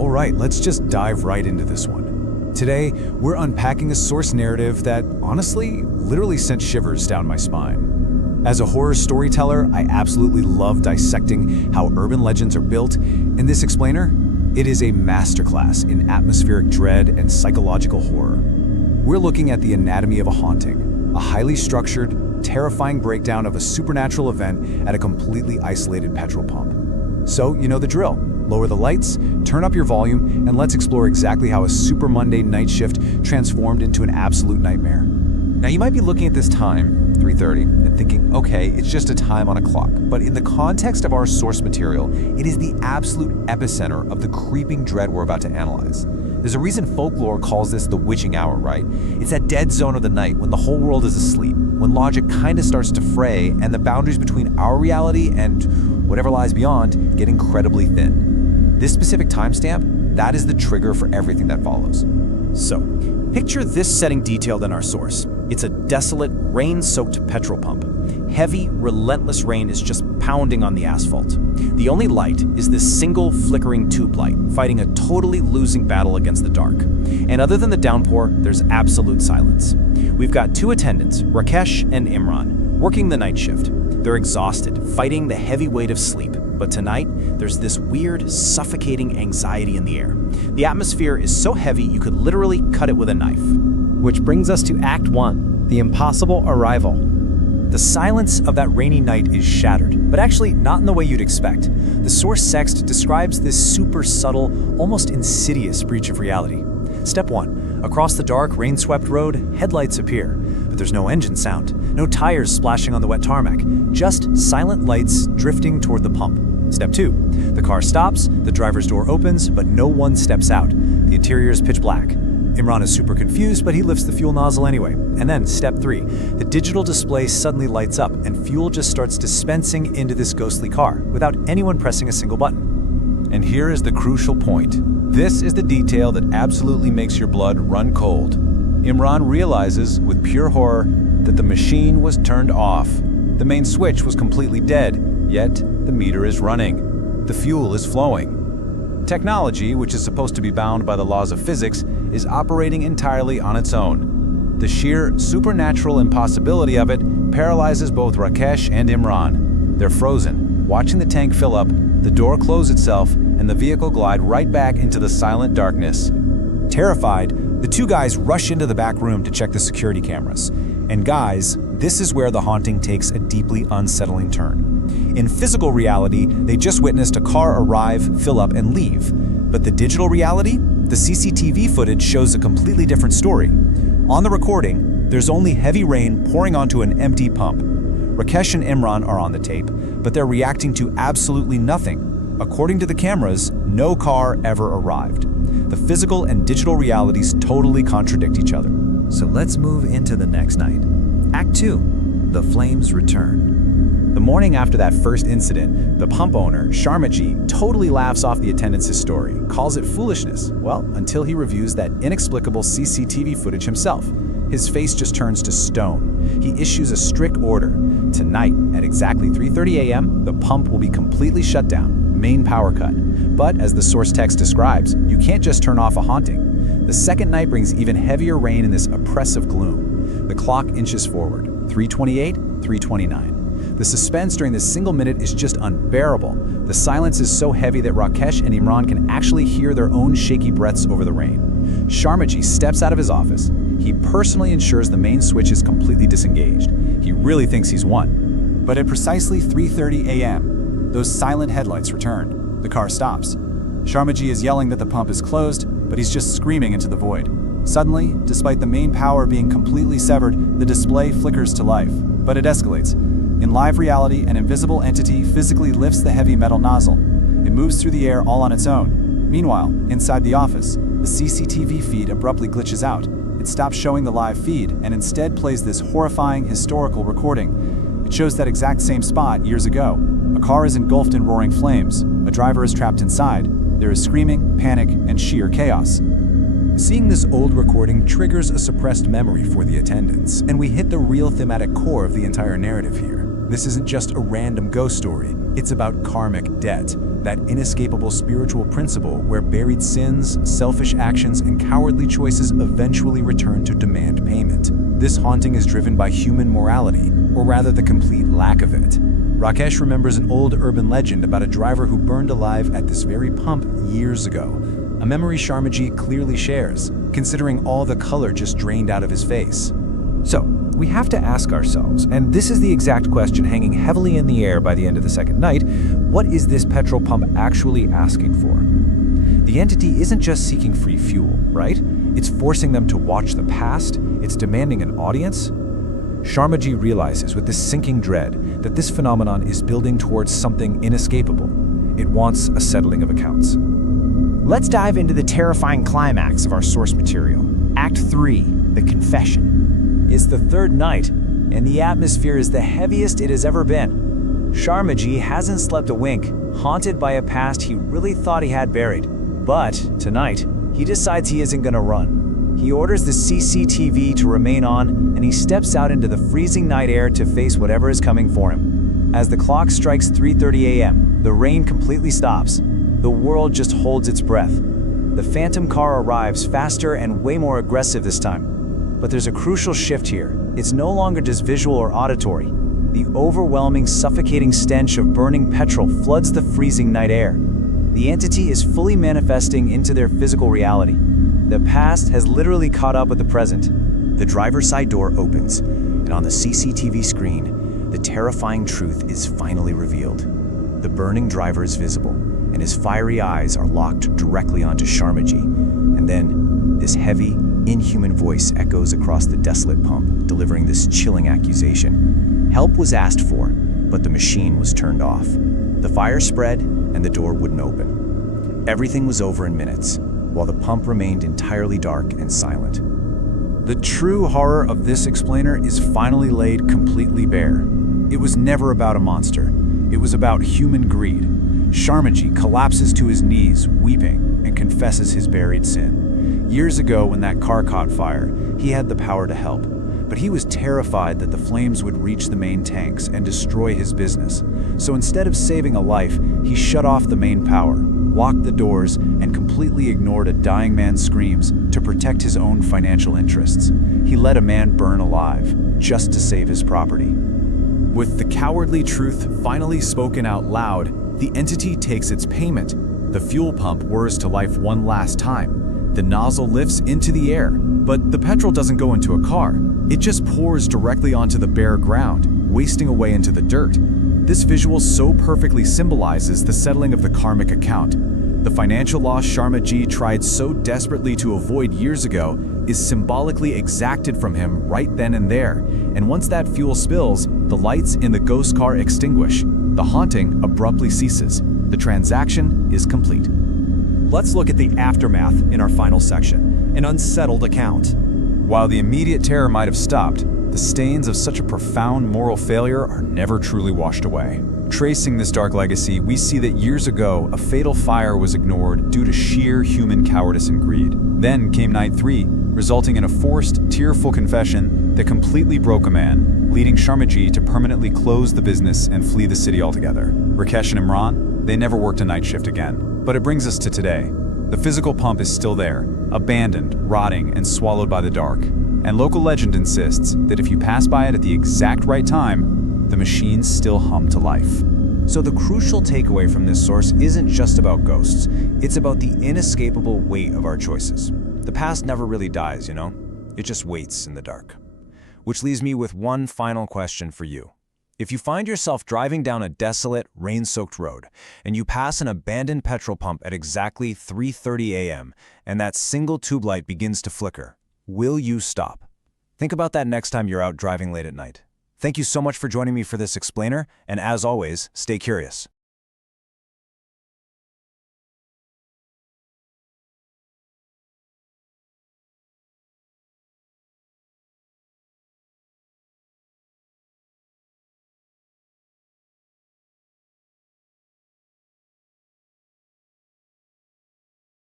Alright, let's just dive right into this one. Today, we're unpacking a source narrative that, honestly, literally sent shivers down my spine. As a horror storyteller, I absolutely love dissecting how urban legends are built, and this explainer, it is a masterclass in atmospheric dread and psychological horror. We're looking at the anatomy of a haunting, a highly structured, terrifying breakdown of a supernatural event at a completely isolated petrol pump. So, you know the drill. Lower the lights, turn up your volume, and let's explore exactly how a super mundane night shift transformed into an absolute nightmare. Now you might be looking at this time, 3:30, and thinking, okay, it's just a time on a clock. But in the context of our source material, it is the absolute epicenter of the creeping dread we're about to analyze. There's a reason folklore calls this the witching hour, right? It's that dead zone of the night when the whole world is asleep, when logic kinda starts to fray and the boundaries between our reality and whatever lies beyond get incredibly thin. This specific timestamp, that is the trigger for everything that follows. So, picture this setting detailed in our source. It's a desolate, rain-soaked petrol pump. Heavy, relentless rain is just pounding on the asphalt. The only light is this single flickering tube light, fighting a totally losing battle against the dark. And other than the downpour, there's absolute silence. We've got two attendants, Rakesh and Imran, working the night shift. They're exhausted, fighting the heavy weight of sleep. But tonight, there's this weird, suffocating anxiety in the air. The atmosphere is so heavy you could literally cut it with a knife. Which brings us to Act 1, the impossible arrival. The silence of that rainy night is shattered, but actually not in the way you'd expect. The source text describes this super subtle, almost insidious breach of reality. Step 1. Across the dark, rain-swept road, headlights appear. But there's no engine sound, no tires splashing on the wet tarmac, just silent lights drifting toward the pump. Step 2. The car stops, the driver's door opens, but no one steps out. The interior is pitch black. Imran is super confused, but he lifts the fuel nozzle anyway. And then, step 3. The digital display suddenly lights up, and fuel just starts dispensing into this ghostly car, without anyone pressing a single button. And here is the crucial point. This is the detail that absolutely makes your blood run cold. Imran realizes, with pure horror, that the machine was turned off. The main switch was completely dead, yet the meter is running. The fuel is flowing. Technology, which is supposed to be bound by the laws of physics, is operating entirely on its own. The sheer supernatural impossibility of it paralyzes both Rakesh and Imran. They're frozen, watching the tank fill up, the door close itself, and the vehicle glide right back into the silent darkness. Terrified, the two guys rush into the back room to check the security cameras. And guys, this is where the haunting takes a deeply unsettling turn. In physical reality, they just witnessed a car arrive, fill up, and leave. But the digital reality? The CCTV footage shows a completely different story. On the recording, there's only heavy rain pouring onto an empty pump. Rakesh and Imran are on the tape, but they're reacting to absolutely nothing. According to the cameras, no car ever arrived. The physical and digital realities totally contradict each other. So let's move into the next night. Act 2, the flames return. The morning after that first incident, the pump owner, Sharmaji, totally laughs off the attendants' story, calls it foolishness. Well, until he reviews that inexplicable CCTV footage himself. His face just turns to stone. He issues a strict order. Tonight, at exactly 3:30 a.m., the pump will be completely shut down, main power cut. But as the source text describes, you can't just turn off a haunting. The second night brings even heavier rain in this oppressive gloom. The clock inches forward, 3:28, 3:29. The suspense during this single minute is just unbearable. The silence is so heavy that Rakesh and Imran can actually hear their own shaky breaths over the rain. Sharmaji steps out of his office. He personally ensures the main switch is completely disengaged. He really thinks he's won. But at precisely 3:30 a.m., those silent headlights return. The car stops. Sharmaji is yelling that the pump is closed, but he's just screaming into the void. Suddenly, despite the main power being completely severed, the display flickers to life. But it escalates. In live reality, an invisible entity physically lifts the heavy metal nozzle. It moves through the air all on its own. Meanwhile, inside the office, the CCTV feed abruptly glitches out. It stops showing the live feed and instead plays this horrifying historical recording. It shows that exact same spot years ago. A car is engulfed in roaring flames. A driver is trapped inside. There is screaming, panic, and sheer chaos. Seeing this old recording triggers a suppressed memory for the attendants, and we hit the real thematic core of the entire narrative here. This isn't just a random ghost story, it's about karmic debt. that inescapable spiritual principle where buried sins, selfish actions, and cowardly choices eventually return to demand payment. This haunting is driven by human morality, or rather the complete lack of it. Rakesh remembers an old urban legend about a driver who burned alive at this very pump years ago, a memory Sharmaji clearly shares, considering all the color just drained out of his face. So, we have to ask ourselves, and this is the exact question hanging heavily in the air by the end of the second night, what is this petrol pump actually asking for? The entity isn't just seeking free fuel, right? It's forcing them to watch the past, it's demanding an audience. Sharmaji realizes with this sinking dread that this phenomenon is building towards something inescapable. It wants a settling of accounts. Let's dive into the terrifying climax of our source material. Act 3, The Confession. It's the third night, and the atmosphere is the heaviest it has ever been. Sharmaji hasn't slept a wink, haunted by a past he really thought he had buried. But tonight, he decides he isn't gonna run. He orders the CCTV to remain on, and he steps out into the freezing night air to face whatever is coming for him. As the clock strikes 3:30 a.m., the rain completely stops. The world just holds its breath. The phantom car arrives faster and way more aggressive this time. But there's a crucial shift here. It's no longer just visual or auditory. The overwhelming, suffocating stench of burning petrol floods the freezing night air. The entity is fully manifesting into their physical reality. The past has literally caught up with the present. The driver's side door opens, and on the CCTV screen, the terrifying truth is finally revealed. The burning driver is visible, and his fiery eyes are locked directly onto Sharmaji. And then, this heavy, inhuman voice echoes across the desolate pump, delivering this chilling accusation. Help was asked for, but the machine was turned off. The fire spread, and the door wouldn't open. Everything was over in minutes, while the pump remained entirely dark and silent. The true horror of this explainer is finally laid completely bare. It was never about a monster. It was about human greed. Sharmaji collapses to his knees, weeping, and confesses his buried sin. Years ago, when that car caught fire, he had the power to help, but he was terrified that the flames would reach the main tanks and destroy his business. So instead of saving a life, he shut off the main power, locked the doors, and completely ignored a dying man's screams to protect his own financial interests. He let a man burn alive, just to save his property. With the cowardly truth finally spoken out loud, the entity takes its payment. The fuel pump whirs to life one last time. The nozzle lifts into the air, but the petrol doesn't go into a car. It just pours directly onto the bare ground, wasting away into the dirt. This visual so perfectly symbolizes the settling of the karmic account. The financial loss Sharmaji tried so desperately to avoid years ago is symbolically exacted from him right then and there. And once that fuel spills, the lights in the ghost car extinguish. The haunting abruptly ceases. The transaction is complete. Let's look at the aftermath in our final section, an unsettled account. While the immediate terror might have stopped, the stains of such a profound moral failure are never truly washed away. Tracing this dark legacy, we see that years ago, a fatal fire was ignored due to sheer human cowardice and greed. Then came Night 3, resulting in a forced, tearful confession that completely broke a man, leading Sharmaji to permanently close the business and flee the city altogether. Rakesh and Imran, they never worked a night shift again. But it brings us to today. The physical pump is still there, abandoned, rotting, and swallowed by the dark. And local legend insists that if you pass by it at the exact right time, the machines still hum to life. So the crucial takeaway from this source isn't just about ghosts. It's about the inescapable weight of our choices. The past never really dies, you know? It just waits in the dark. Which leaves me with one final question for you. If you find yourself driving down a desolate, rain-soaked road, and you pass an abandoned petrol pump at exactly 3:30 a.m., and that single tube light begins to flicker, will you stop? Think about that next time you're out driving late at night. Thank you so much for joining me for this explainer, and as always, stay curious.